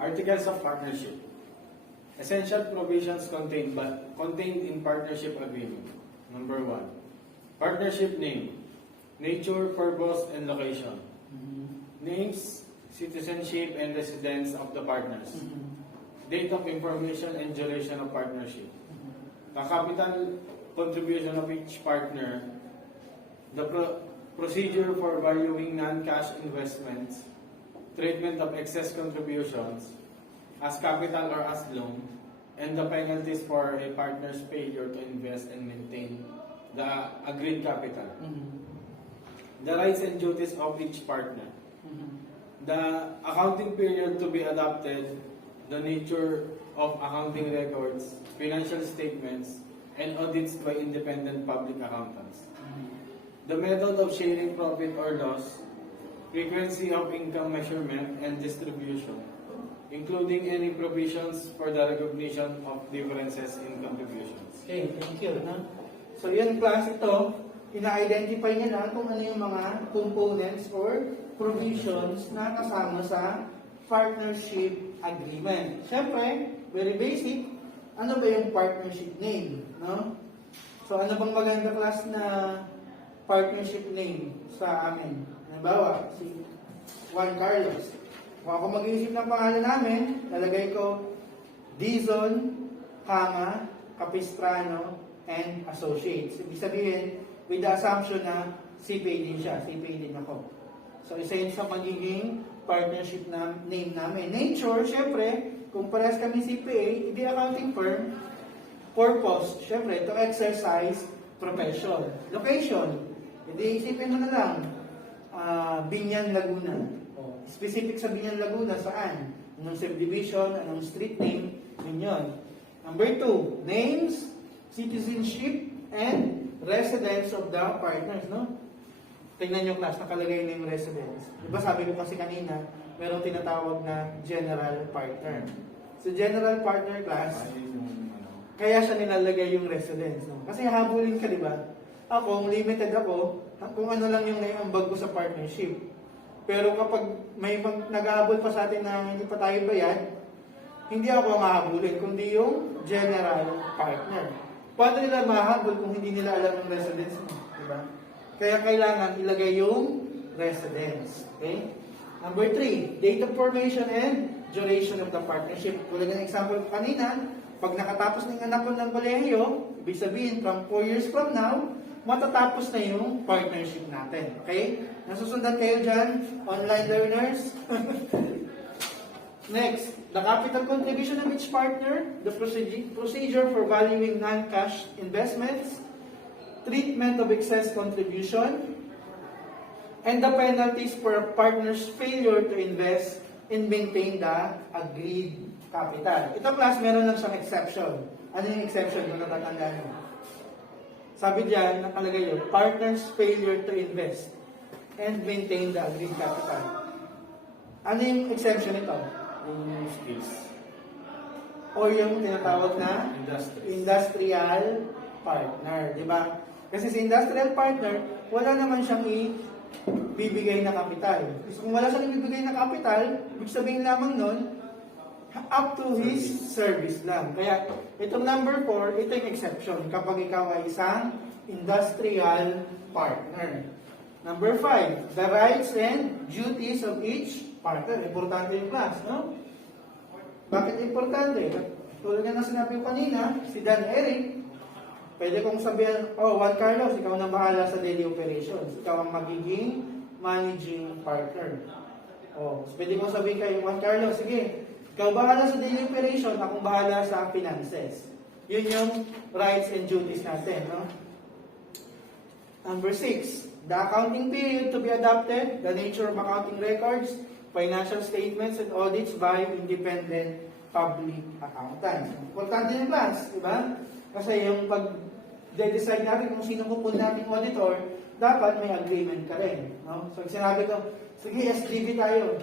Articles of Partnership. Essential provisions contained in partnership agreement. Number 1. Partnership name. Nature, purpose, and location. Names, citizenship, and residence of the partners. Date of information and duration of partnership. The capital contribution of each partner. The procedure for valuing non-cash investments. Treatment of excess contributions as capital or as loan, and the penalties for a partner's failure to invest and maintain the agreed capital. The rights and duties of each partner. The accounting period to be adopted, the nature of accounting records, financial statements, and audits by independent public accountants. The method of sharing profit or loss, frequency of income measurement and distribution, including any provisions for the recognition of differences in contributions. Okay, thank you. No? So yun class ito, ina-identify nila kung ano yung mga components or provisions na kasama sa partnership agreement. Siyempre, very basic, ano ba yung partnership name? No? So ano bang maganda class na partnership name sa amin? Halimbawa, si Juan Carlos. Kung ako mag-iisip ng pangalan namin, lalagay ko Dizon, Capistrano, and Associates. Ibig sabihin, with the assumption na CPA din siya. CPA din ako. So, isa yun sa magiging partnership na name namin. Nature, syempre, kung parehas kami CPA, hindi accounting firm. Purpose, syempre, to exercise profession. Location, hindi isipin mo na lang, Binyan, Laguna. Specific sa Binyan, Laguna, saan? Anong subdivision, anong street name, yun. Number 2, names, citizenship, and residence of the partners, no? Tingnan nyo class, nakalagay na yung residence. Diba sabi ko kasi kanina, merong tinatawag na general partner. So general partner class, kaya siya nilalagay yung residence, no? Kasi habulin ka, diba? Ako, limited ako, kung ano lang yung naiambag ko sa partnership. Pero kapag may nag-ahabol pa sa atin na hindi pa tayo bayad, hindi ako ang hahabulin, kundi yung general partner. Paano nila mahabol kung hindi nila alam yung residence mo? Diba? Kaya kailangan ilagay yung residence. Okay? Number 3, date of formation and duration of the partnership. Tulad ng example ko kanina, pag nakatapos ng anak ko ng kolehiyo, ibig sabihin, from 4 years from now, matatapos na yung partnership natin. Okay? Nasusundan kayo dyan, online learners? Next, the capital contribution of each partner, the procedure for valuing non-cash investments, treatment of excess contribution, and the penalties for a partner's failure to invest and maintain the agreed capital. Ito class, meron lang siyang exception. Ano yung exception? Kung natatandaan mo. Sabi diyan, nakalagay yun, partner's failure to invest and maintain the agreed capital. Ano yung exception ito? Yung skills. O yung tinatawag na Industrial partner, di ba? Kasi sa industrial partner, wala naman siyang ibibigay na kapital. So kung wala siyang ibibigay na kapital, ibig sabihin lamang nun, up to his service lang. Kaya itong number 4, ito yung exception kapag ikaw ay isang industrial partner. Number 5, the rights and duties of each partner. Importante yung class, no? Bakit importante? Tulad nga na sinabi ko kanina, si Dan Eric, pwede kong sabihin, Juan Carlos, ikaw na bahala sa daily operations. Ikaw ang magiging managing partner. Pwede kong sabihin kay Juan Carlos, sige, ikaw bahala sa daily operation, akong bahala sa finances. Yun yung rights and duties natin, no? Number 6, the accounting period to be adopted, the nature of accounting records, financial statements and audits by independent public accountants. Importante yung class, di ba? Kasi yung pag-decide natin kung sino pupunta natin auditor, dapat may agreement ka rin. No? So, sinabi ko, sige, SDB tayo.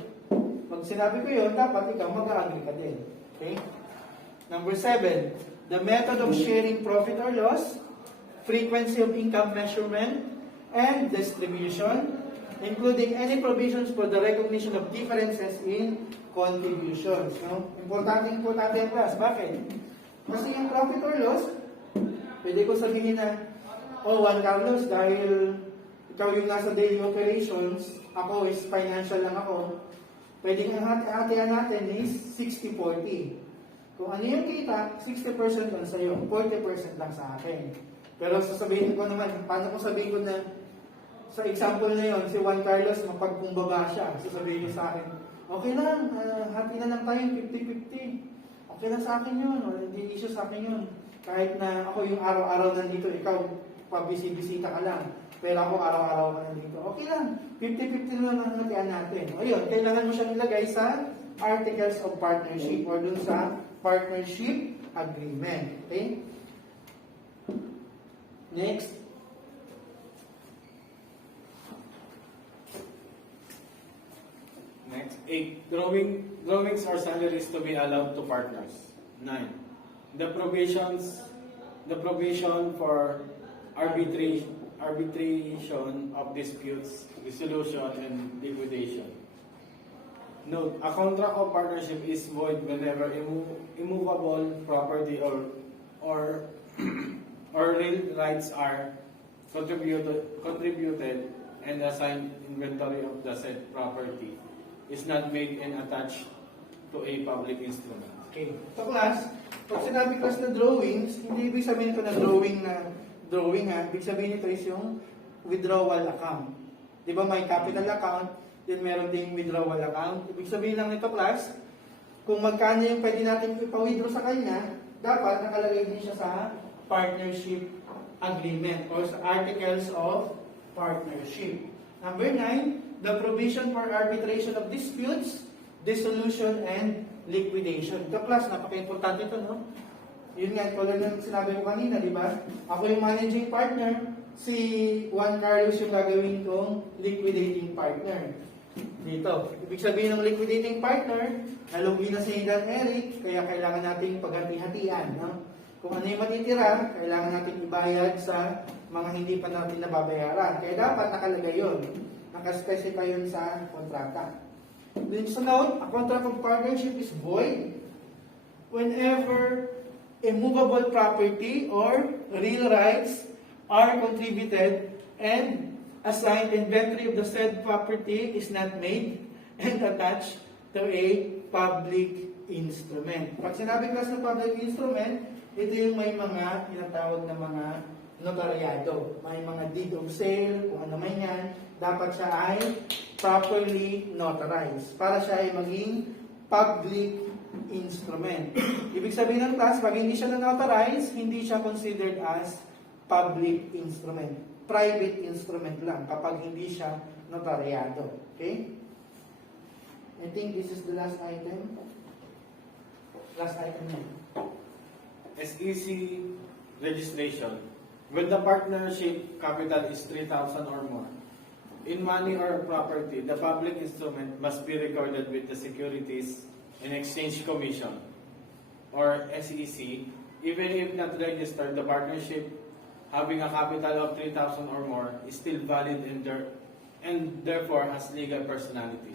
Pag sinabi ko yun, dapat ikaw mag-agree ka din. Okay? Number 7, the method of sharing profit or loss, frequency of income measurement, and distribution, including any provisions for the recognition of differences in contributions. No? Importante yung class. Bakit? Kasi yung profit or loss, pwede ko sabihin na, oh, Juan Carlos, dahil ikaw yung nasa daily operations, ako is financial lang ako, pwede nga hati-hatian natin is 60-40. Kung ano yung kita, 60% lang sa'yo, 40% lang sa akin. Pero sasabihin ko naman, paano kung sabihin ko na, sa example na yon, si Juan Carlos, mapagkumbaba siya, sasabihin niyo sa akin, okay lang, hati na lang tayo, 50-50. Okay lang sa akin yun, hindi issue sa akin yun. Kahit na ako yung araw-araw nandito, ikaw, pabisi-bisita ka lang. Pero ako araw-araw ka nandito. Okay lang, 50-50 na lang ang hatian natin. O yun, kailangan mo siyang ilagay sa Articles of Partnership or dun sa Partnership Agreement. Okay? Next. Next, 8. Drawings or salaries to be allowed to partners. 9. The provision for arbitration of disputes, resolution, and liquidation. Note, a contract of partnership is void whenever immovable property or real rights are contributed and assigned inventory of the said property is not made and attached to a public instrument. Okay. So class, pag sinabi class na drawings, hindi ibig sabihin ko na drawing ha. Ibig sabihin nito is yung withdrawal account. Di ba may capital account, then meron ding withdrawal account. Ibig sabihin lang nito class, kung magkano yung pwede natin ipa-withdraw sa kanya, dapat nakalagay din siya sa partnership agreement or sa articles of partnership. Number 9, the provision for arbitration of disputes, dissolution, and liquidation. Ito class, napaka-importante ito, no? Yun nga, tulad ng sinabi ko kanina, di ba? Ako yung managing partner, si Juan Carlos yung gagawin kong liquidating partner. Dito. Ibig sabihin ng liquidating partner, nalugi na si Dan Eric, kaya kailangan nating paghati-hatian, no? Kung ano yung matitira, kailangan natin ibayad sa mga hindi pa natin nababayaran. Kaya dapat nakalagay yun. Nakaspecify yun sa kontrata. Then sa note, a contract of partnership is void whenever a movable property or real rights are contributed and assigned inventory of the said property is not made and attached to a public instrument. Pag sinabi ko sa public instrument, ito yung may mga tinatawag na mga notaryado. May mga deed of sale, kung ano man yan, dapat siya ay properly notarized para siya ay maging public instrument. Ibig sabihin ng class, pag hindi siya na-notarize, hindi siya considered as public instrument. Private instrument lang kapag hindi siya notaryado. Okay? I think this is the last item. Last item na. SEC registration. When the partnership capital is 3,000 or more, in money or property, the public instrument must be recorded with the Securities and Exchange Commission, or SEC. Even if not registered, the partnership having a capital of 3,000 or more is still valid and therefore has legal personality.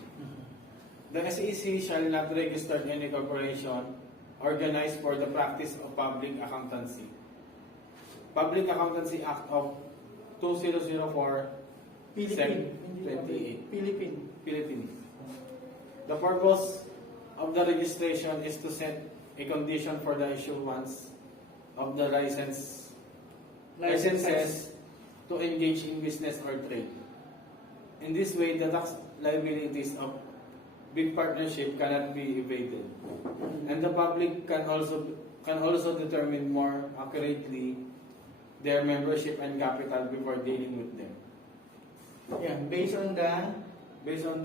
The SEC shall not register any corporation organized for the practice of public accountancy. Public Accountancy Act of 2004, Philippine. Sec. 28. Philippine. The purpose of the registration is to set a condition for the issuance of the licenses to engage in business or trade. In this way, the tax liabilities of big partnership cannot be evaded, and the public can also determine more accurately their membership and capital before dealing with them. Yeah, based on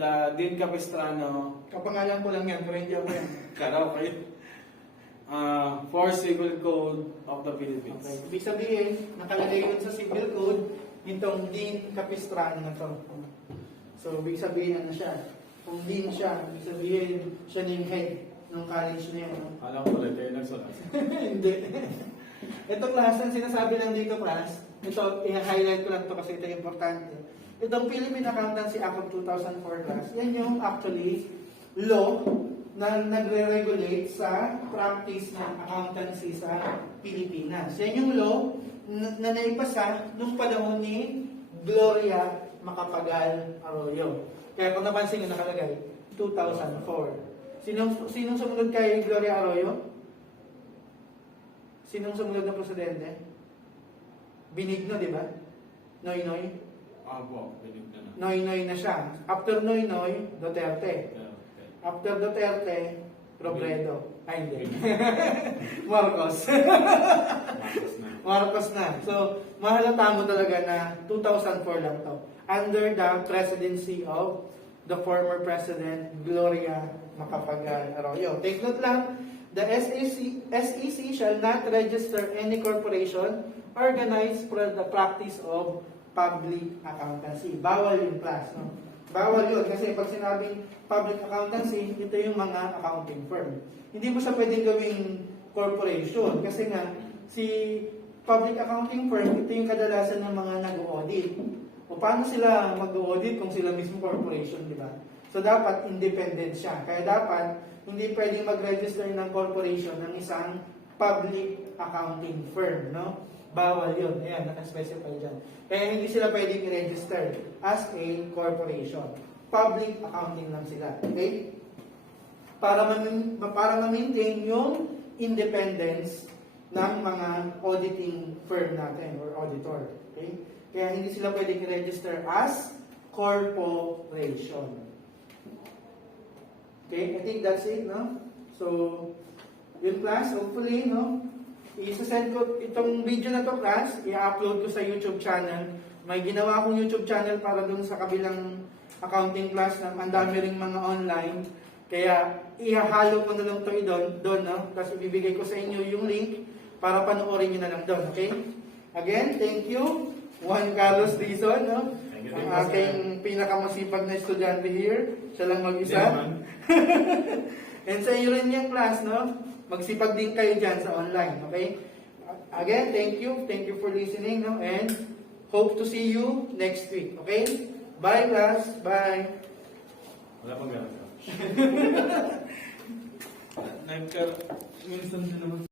the Dean Capistrano, kapangalan ko lang yan, pero hindi ako yan. karaoke, for Civil Code of the Philippines. Okay. Ibig sabihin, nakalagay yun sa civil code, itong Dean Capistrano na to. So, ibig sabihin, ano siya? Kung Dean siya, ibig sabihin, siya na yung head ng college na yun. No? Alam ko ulit, kayo nagsulat. Hindi. Ito class, ang sinasabi lang dito class, ito, i-highlight ko lang to kasi ito importante. Itong Philippine Accountancy Act of 2004 class, yan yung actually law na nagre-regulate sa practice ng accountancy sa Pilipinas. Yan yung law na naipasa nung panahon ni Gloria Macapagal Arroyo. Kaya kung napansin nyo nakalagay, 2004. Sinong sumunod kay Gloria Arroyo? Sinong sumunod na presidente? Benigno, di ba? Noynoy? Opo, pinig na na. Noynoy na siya. After Noynoy, Duterte. After Duterte, Robredo. Ay, hindi. Marcos. Tapos na. Marcos na. So, mahalata mo talaga na 2004 lang to. Under the presidency of the former President Gloria Macapagal Arroyo. Take note lang, the SEC shall not register any corporation organized for the practice of public accountancy. Bawal yung class. No? Bawal yun. Kasi pag sinabing public accountancy, ito yung mga accounting firm. Hindi mo siya pwedeng gawing corporation. Kasi nga, si public accounting firm, ito yung kadalasan ng mga nag-audit. O paano sila mag-audit kung sila mismo corporation, di ba? So, dapat independent siya. Kaya dapat, hindi pwedeng mag-register ng corporation ng isang public accounting firm, no? Bawal yun. Ayan, nakaspecify dyan. Kaya hindi sila pwedeng i-register as a corporation. Public accounting lang sila. Okay? Para ma-maintain yung independence ng mga auditing firm natin or auditor. Okay? Kaya hindi sila pwedeng i-register as corporation. Okay? I think that's it, no? So, yun class, hopefully, no? I-send ko itong video na to class, i-upload ko sa YouTube channel. May ginawa akong YouTube channel para dun sa kabilang accounting class na ang dami ring mga online. Kaya ihahalo ko na lang to doon, no? Tapos ibibigay ko sa inyo yung link para panoorin nyo na lang doon, okay? Again, thank you, Juan Carlos Dizon, no? Ang aking pinakamasipag na estudyante here. Siya lang mag-isa. And sa inyo rin yung class, no? Magsipag din kayo dyan sa online, okay? Again, thank you. Thank you for listening, no? And hope to see you next week, okay? Bye, class. Bye. Wala pang gano'n. Minsan din naman.